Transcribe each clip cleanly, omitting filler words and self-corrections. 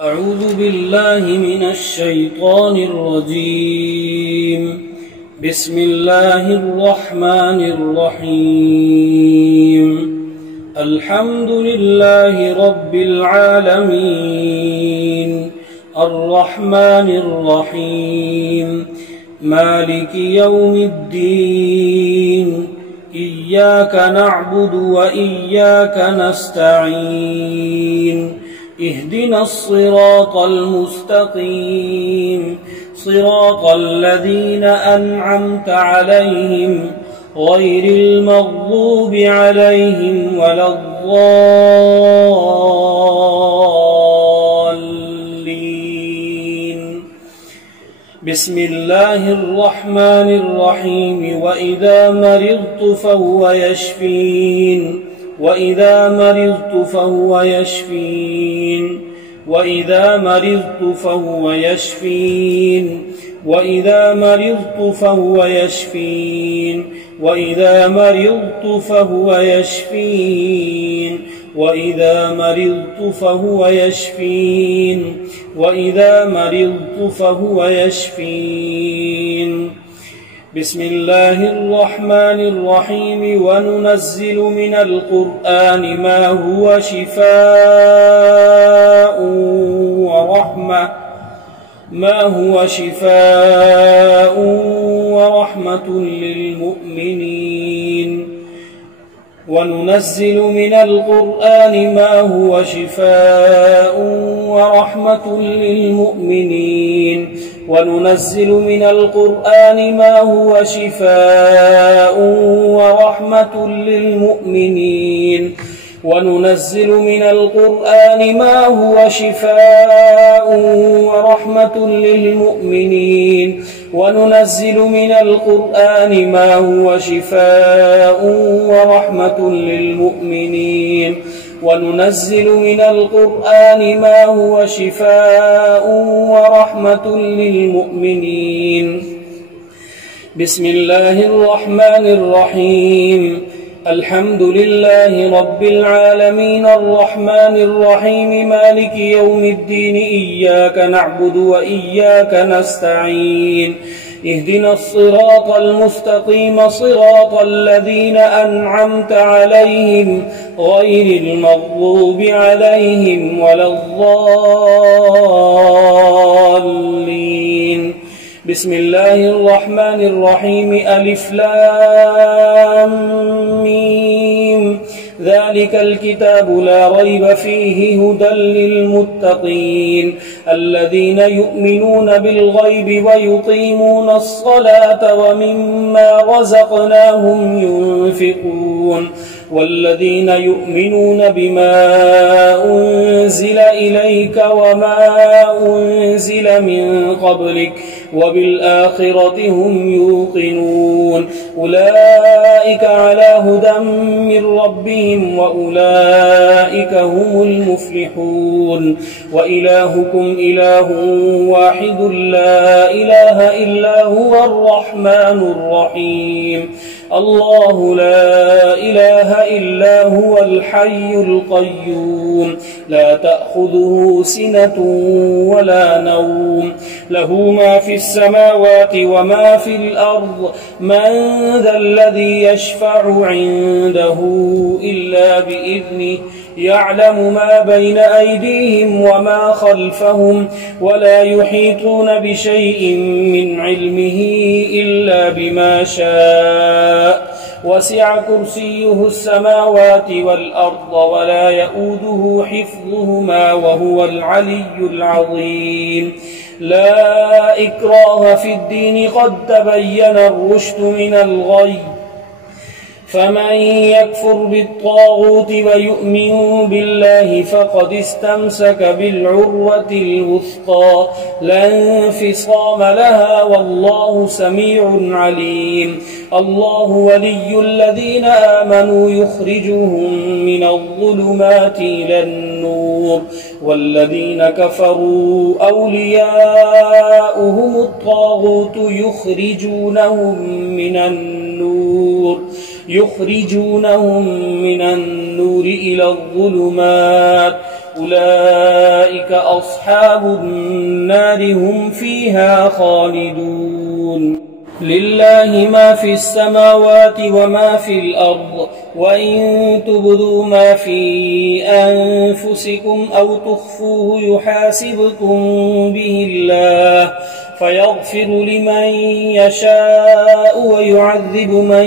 أعوذ بالله من الشيطان الرجيم. بسم الله الرحمن الرحيم. الحمد لله رب العالمين الرحمن الرحيم مالك يوم الدين إياك نعبد وإياك نستعين اهدنا الصراط المستقيم صراط الذين أنعمت عليهم غير المغضوب عليهم ولا الضالين. بسم الله الرحمن الرحيم. وإذا مرضت فهو يشفين وإذا مرضت فهو يشفين وإذا مرضت فهو يشفين وإذا مرضت فهو يشفين وإذا مرضت فهو يشفين وإذا مرضت فهو يشفين وإذا مرضت فهو يشفين. بسم الله الرحمن الرحيم. وننزل من القرآن ما هو شفاء ورحمة للمؤمنين. وننزل من القرآن ما هو شفاء ورحمة للمؤمنين. وننزل من القرآن ما هو شفاء ورحمة للمؤمنين. وننزل من القرآن ما هو شفاء ورحمة للمؤمنين. وننزل من القرآن ما هو شفاء ورحمة للمؤمنين. وننزل من القرآن ما هو شفاء ورحمة للمؤمنين. بسم الله الرحمن الرحيم. الحمد لله رب العالمين الرحمن الرحيم مالك يوم الدين إياك نعبد وإياك نستعين اهدنا الصراط المستقيم صراط الذين أنعمت عليهم غير المغضوب عليهم ولا الضالين. بسم الله الرحمن الرحيم. ألف لام ميم. ذلك الكتاب لا ريب فيه هدى للمتقين الذين يؤمنون بالغيب ويقيمون الصلاة ومما رزقناهم ينفقون والذين يؤمنون بما أنزل إليك وما أنزل من قبلك وبالآخرة هم يوقنون أولئك على هدى من ربهم وأولئك هم المفلحون. وإلهكم إله واحد لا إله إلا هو الرحمن الرحيم. الله لا إله إلا هو الحي القيوم لا تأخذه سنة ولا نوم له ما في السماوات وما في الأرض. من ذا الذي يشفع عنده إلا بإذنه يعلم ما بين أيديهم وما خلفهم ولا يحيطون بشيء من علمه إلا بما شاء وسع كرسيه السماوات والأرض ولا يؤوده حفظهما وهو العلي العظيم. لا إكراه في الدين قد تبين الرشد من الغي فمن يكفر بالطاغوت ويؤمن بالله فقد استمسك بالعروة الوثقى لا انفصام لها والله سميع عليم. الله ولي الذين آمنوا يخرجهم من الظلمات إلى النور والذين كفروا أولياؤهم الطاغوت يخرجونهم من النور إلى الظلمات أولئك أصحاب النار هم فيها خالدون لله ما في السماوات وما في الأرض وإن تبدوا ما في أنفسكم أو تخفوه يحاسبكم به الله فيغفر لمن يشاء ويعذب من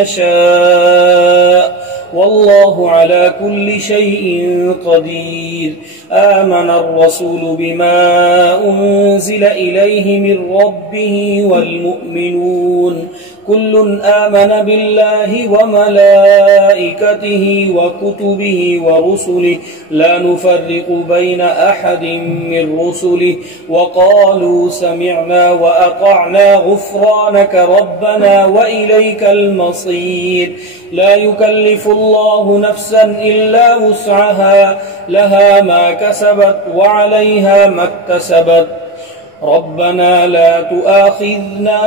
يشاء والله على كل شيء قدير آمن الرسول بما أنزل إليه من ربه والمؤمنون كل آمن بالله وملائكته وكتبه ورسله لا نفرق بين أحد من رسله وقالوا سمعنا وأطعنا غفرانك ربنا وإليك المصير لا يكلف الله نفسا إلا وسعها لها ما كسبت وعليها ما اكتسبت ربنا لا تؤاخذنا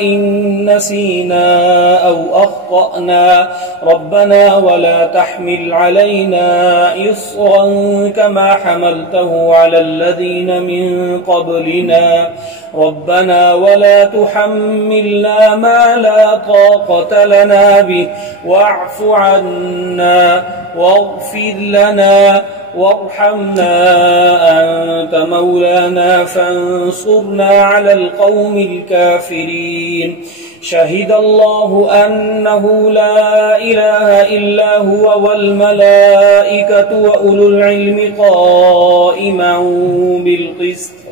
إن نسينا أو أخطأنا ربنا ولا تحمل علينا إصرا كما حملته على الذين من قبلنا ربنا ولا تحملنا ما لا طاقة لنا به واعف عنا واغفر لنا وارحمنا أنت مولانا فانصرنا على القوم الكافرين شهد الله أنه لا إله إلا هو والملائكة وأولو العلم قائما بالقسط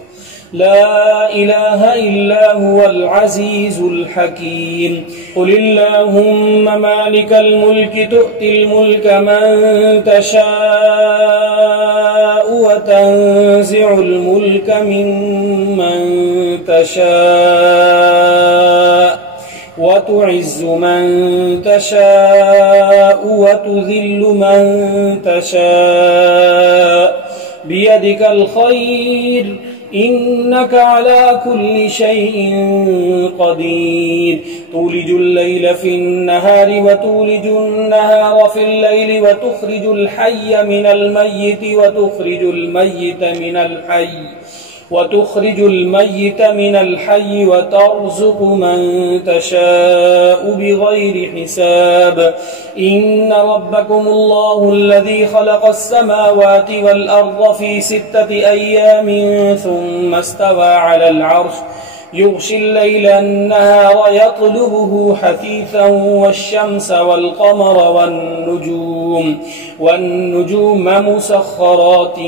لا إله إلا هو العزيز الحكيم قل اللهم مالك الملك تؤتي الملك من تشاء وتنزع الملك ممن تشاء وتعز من تشاء وتذل من تشاء بيدك الخير إنك على كل شيء قدير تولج الليل في النهار وتولج النهار في الليل وتخرج الحي من الميت وتخرج الميت من الحي وترزق من تشاء بغير حساب إن ربكم الله الذي خلق السماوات والأرض في 6 أيام ثم استوى على العرش يغشي الليل النهار يطلبه حثيثا والشمس والقمر والنجوم مسخرات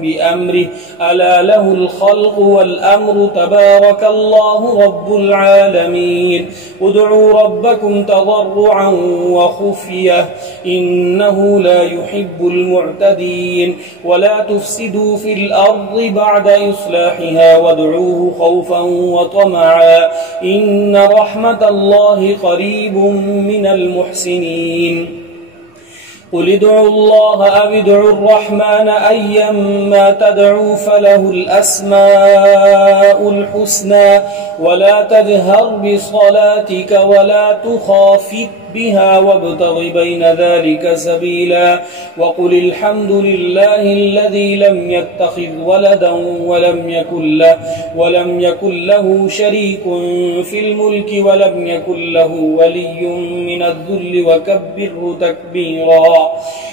بأمره ألا له الخلق والأمر تبارك الله رب العالمين ادعوا ربكم تضرعا وخفية إنه لا يحب المعتدين ولا تفسدوا في الأرض بعد إصلاحها وادعوه خوفا وطمعا إن رحمة الله قريب من المحسنين قل ادعوا الله أو ادعوا الرحمن أيما تدعوا فله الأسماء الحسنى ولا تجهر بصلاتك ولا تخافت بها وابتغ بين ذلك سبيلا وقل الحمد لله الذي لم يتخذ ولدا ولم يكن له شريك في الملك ولم يكن له ولي من الذل وكبره تكبيرا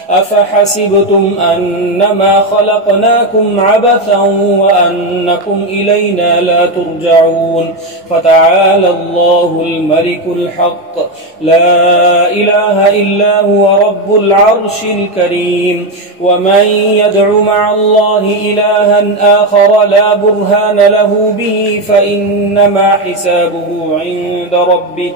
أفحسبتم أنما خلقناكم عبثا وأنكم إلينا لا ترجعون فتعالى الله الملك الحق لا إله إلا هو رب العرش الكريم ومن يدع مع الله إلها آخر لا برهان له به فإنما حسابه عند ربه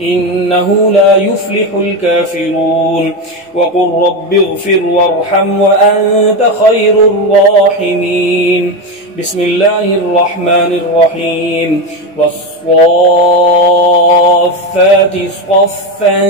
إنه لا يفلح الكافرون وقل رب اغفر وارحم وأنت خير الراحمين بسم الله الرحمن الرحيم والصافات صفا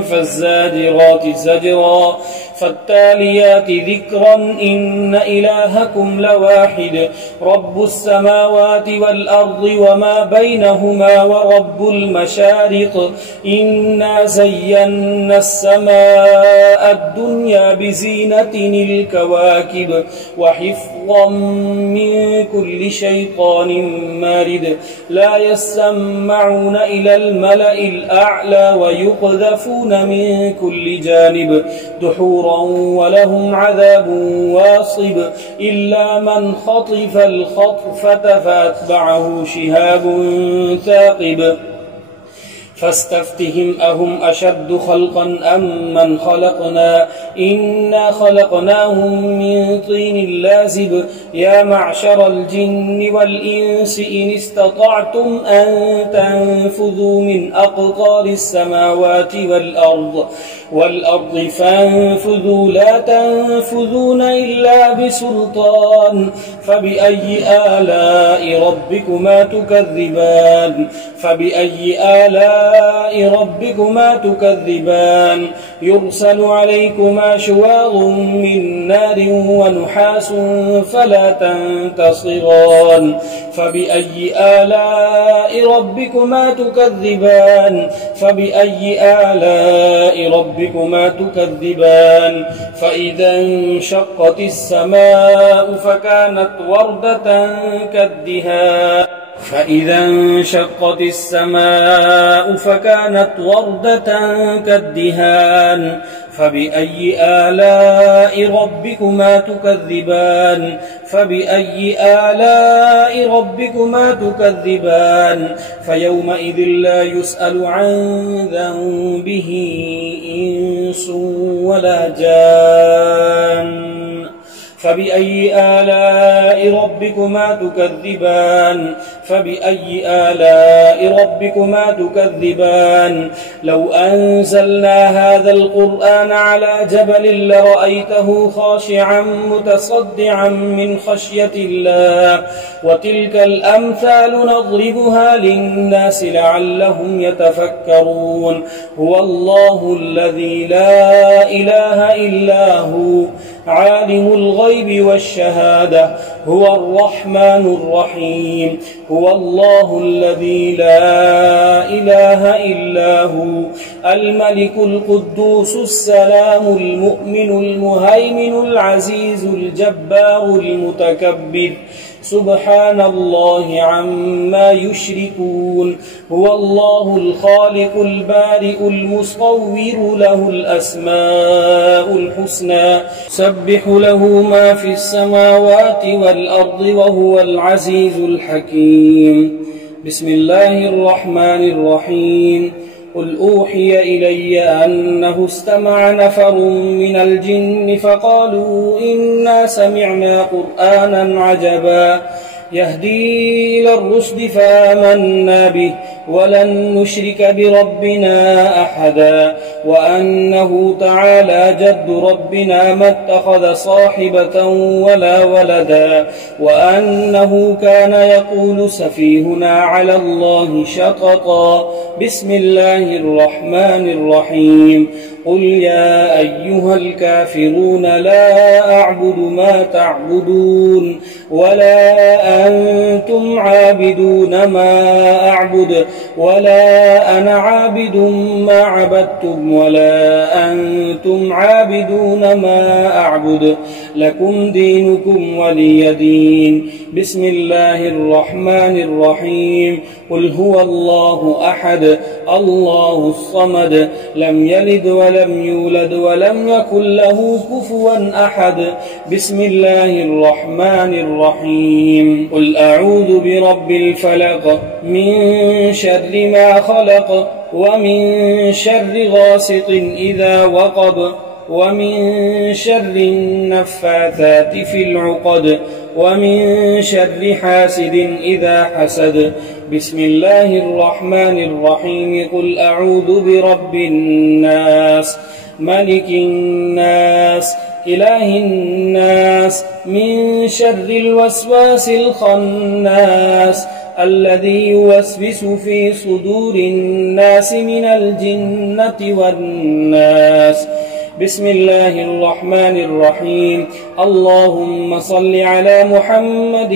فالزاجرات زجرا فالتاليات ذكرا إن إلهكم لواحد رب السماوات والأرض وما بينهما ورب المشارق إنا زينا السماء الدنيا بزينة الكواكب وحفظا من كل شيطان مارد لا يسمعون إلى الملأ الأعلى ويقذفون من كل جانب دحورا ولهم عذاب واصب إلا من خطف الخطفة فأتبعه شهاب ثاقب فاستفتهم أهم أشد خلقا أم من خلقنا إنا خلقناهم من طين لازب يا معشر الجن والإنس إن استطعتم أن تنفذوا من أقطار السماوات والأرض فانفذوا لا تنفذون إلا بسلطان فبأي آلاء ربكما تكذبان يرسل عليكما شواظ من نار ونحاس فلا تنتصران فبأي آلاء ربكما تكذبان فإذا انشقت السماء فكانت وردة كالدهان فبأي آلاء ربكما تكذبان فيومئذ لا يسأل عن ذنبه إنس ولا جان فبأي آلاء ربكما تكذبان لو أنزلنا هذا القرآن على جبل لرأيته خاشعا متصدعا من خشية الله وتلك الأمثال نضربها للناس لعلهم يتفكرون هو الله الذي لا إله إلا هو عالم الغيب والشهادة هو الرحمن الرحيم هو الله الذي لا إله إلا هو الملك القدوس السلام المؤمن المهيمن العزيز الجبار المتكبر سبحان الله عما يشركون هو الله الخالق البارئ المصور له الأسماء الحسنى سبح له ما في السماوات والأرض وهو العزيز الحكيم بسم الله الرحمن الرحيم قل أوحي إلي أنه استمع نفر من الجن فقالوا إنا سمعنا قرآنا عجبا يهدي إلى الرشد فآمنا به ولن نشرك بربنا أحدا وأنه تعالى جد ربنا ما اتخذ صاحبة ولا ولدا وأنه كان يقول سفيهنا على الله شططا بسم الله الرحمن الرحيم قل يا أيها الكافرون لا أعبد ما تعبدون ولا أنتم عابدون ما أعبد ولا أنا عابد ما عبدتم ولا أنتم عابدون ما أعبد لكم دينكم ولي دين بسم الله الرحمن الرحيم قل هو الله أحد الله الصمد لم يلد ولم يولد ولم يكن له كفوا أحد بسم الله الرحمن الرحيم قل أعوذ برب الفلق من شر ما خلق ومن شر غاسق إذا وقب ومن شر النفاثات في العقد ومن شر حاسد إذا حسد بسم الله الرحمن الرحيم قل أعوذ برب الناس ملك الناس إله الناس من شر الوسواس الخناس الذي يوسوس في صدور الناس من الجنة والناس بسم الله الرحمن الرحيم اللهم صل على محمد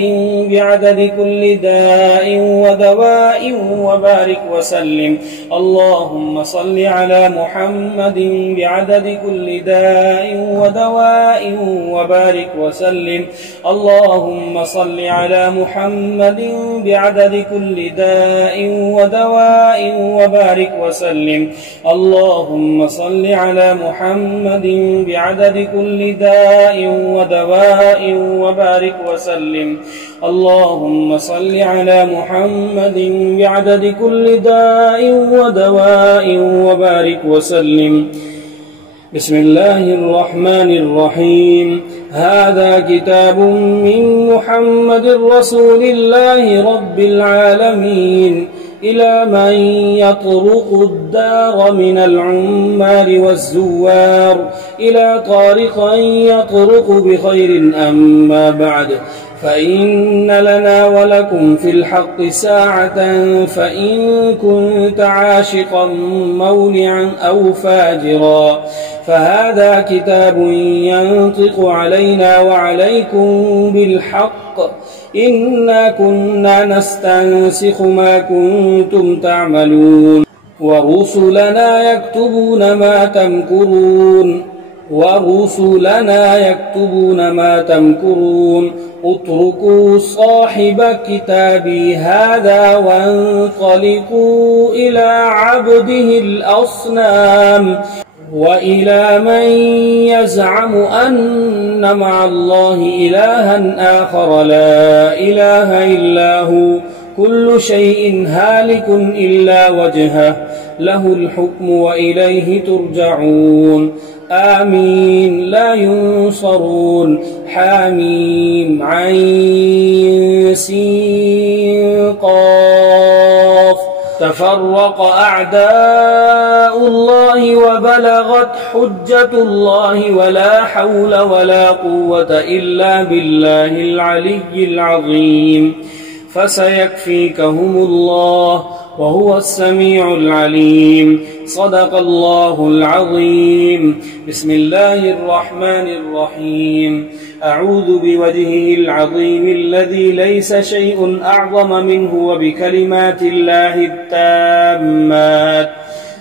بعدد كل داء ودواء وبارك وسلم اللهم صل على محمد بعدد كل داء ودواء وبارك وسلم اللهم صل على محمد بعدد كل داء ودواء وبارك وسلم اللهم صل على محمد بعدد كل داء ودواء وبارك وسلم اللهم صل على محمد بعدد كل داء ودواء وبارك وسلم بسم الله الرحمن الرحيم هذا كتاب من محمد رسول الله رب العالمين إلى من يطرق الدار من العمال والزوار إلى طارق يطرق بخير أما بعد فإن لنا ولكم في الحق ساعة فإن كنت عاشقا مولعا أو فاجرا فهذا كتاب ينطق علينا وعليكم بالحق إنا كنا نستنسخ ما كنتم تعملون ورسلنا يكتبون ما تمكرون اتركوا صاحب كتابي هذا وانطلقوا إلى عبده الأصنام وإلى من يزعم أن مع الله إلها آخر لا إله إلا هو كل شيء هالك إلا وجهه له الحكم وإليه ترجعون آمين لا ينصرون حاميم عين سين قاف تفرق أعداء الله وبلغت حجة الله ولا حول ولا قوة إلا بالله العلي العظيم فسيكفيكهم الله وهو السميع العليم صدق الله العظيم بسم الله الرحمن الرحيم أعوذ بوجهه العظيم الذي ليس شيء أعظم منه وبكلمات الله التامات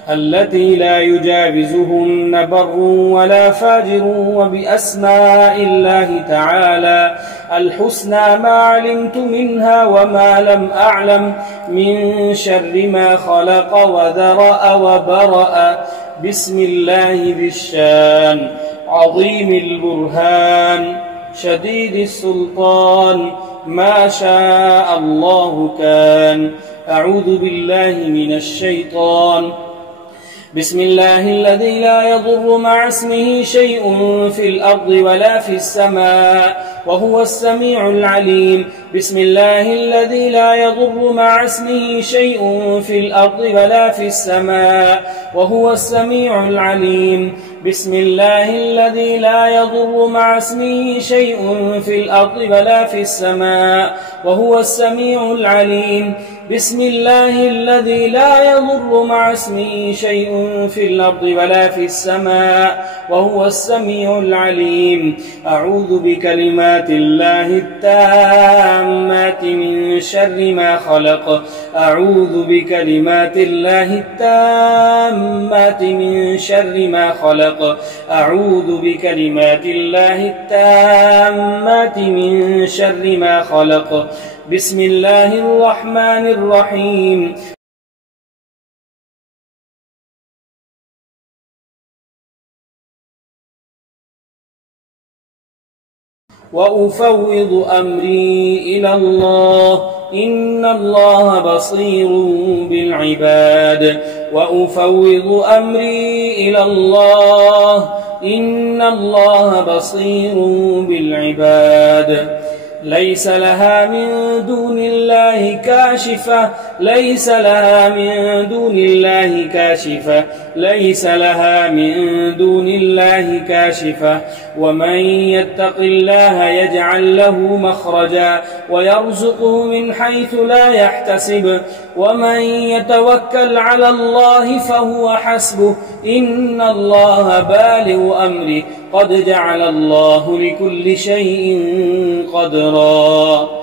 التي لا يجاوزهن بر ولا فاجر وبأسماء الله تعالى الحسنى ما علمت منها وما لم أعلم من شر ما خلق وذرأ وبرأ بسم الله ذي الشان عظيم البرهان شديد السلطان ما شاء الله كان أعوذ بالله من الشيطان بسم الله الذي لا يضر مع اسمه شيء في الأرض ولا في السماء وهو السميع العليم بسم الله الذي لا يضر مع اسمه شيء في الأرض ولا في السماء وهو السميع العليم بسم الله الذي لا يضر مع اسمه شيء في الأرض ولا في السماء وهو السميع العليم بسم الله الذي لا يضر مع اسمه شيء في الأرض ولا في السماء وهو السميع العليم أعوذ بكلمات الله التامات من شر ما خلق أعوذ بكلمات الله التامات من شر ما خلق أعوذ بكلمات الله التامات من شر ما خلق بسم الله الرحمن الرحيم وأفوض أمري إلى الله إن الله بصير بالعباد وأفوض أمري إلى الله إن الله بصير بالعباد ليس لها من دون الله كاشفة ليس لها من دون الله كاشفة ليس لها من دون الله كاشفة ومن يتق الله يجعل له مخرجا ويرزقه من حيث لا يحتسب ومن يتوكل على الله فهو حسبه إن الله بالغ أمره قد جعل الله لكل شيء قدرا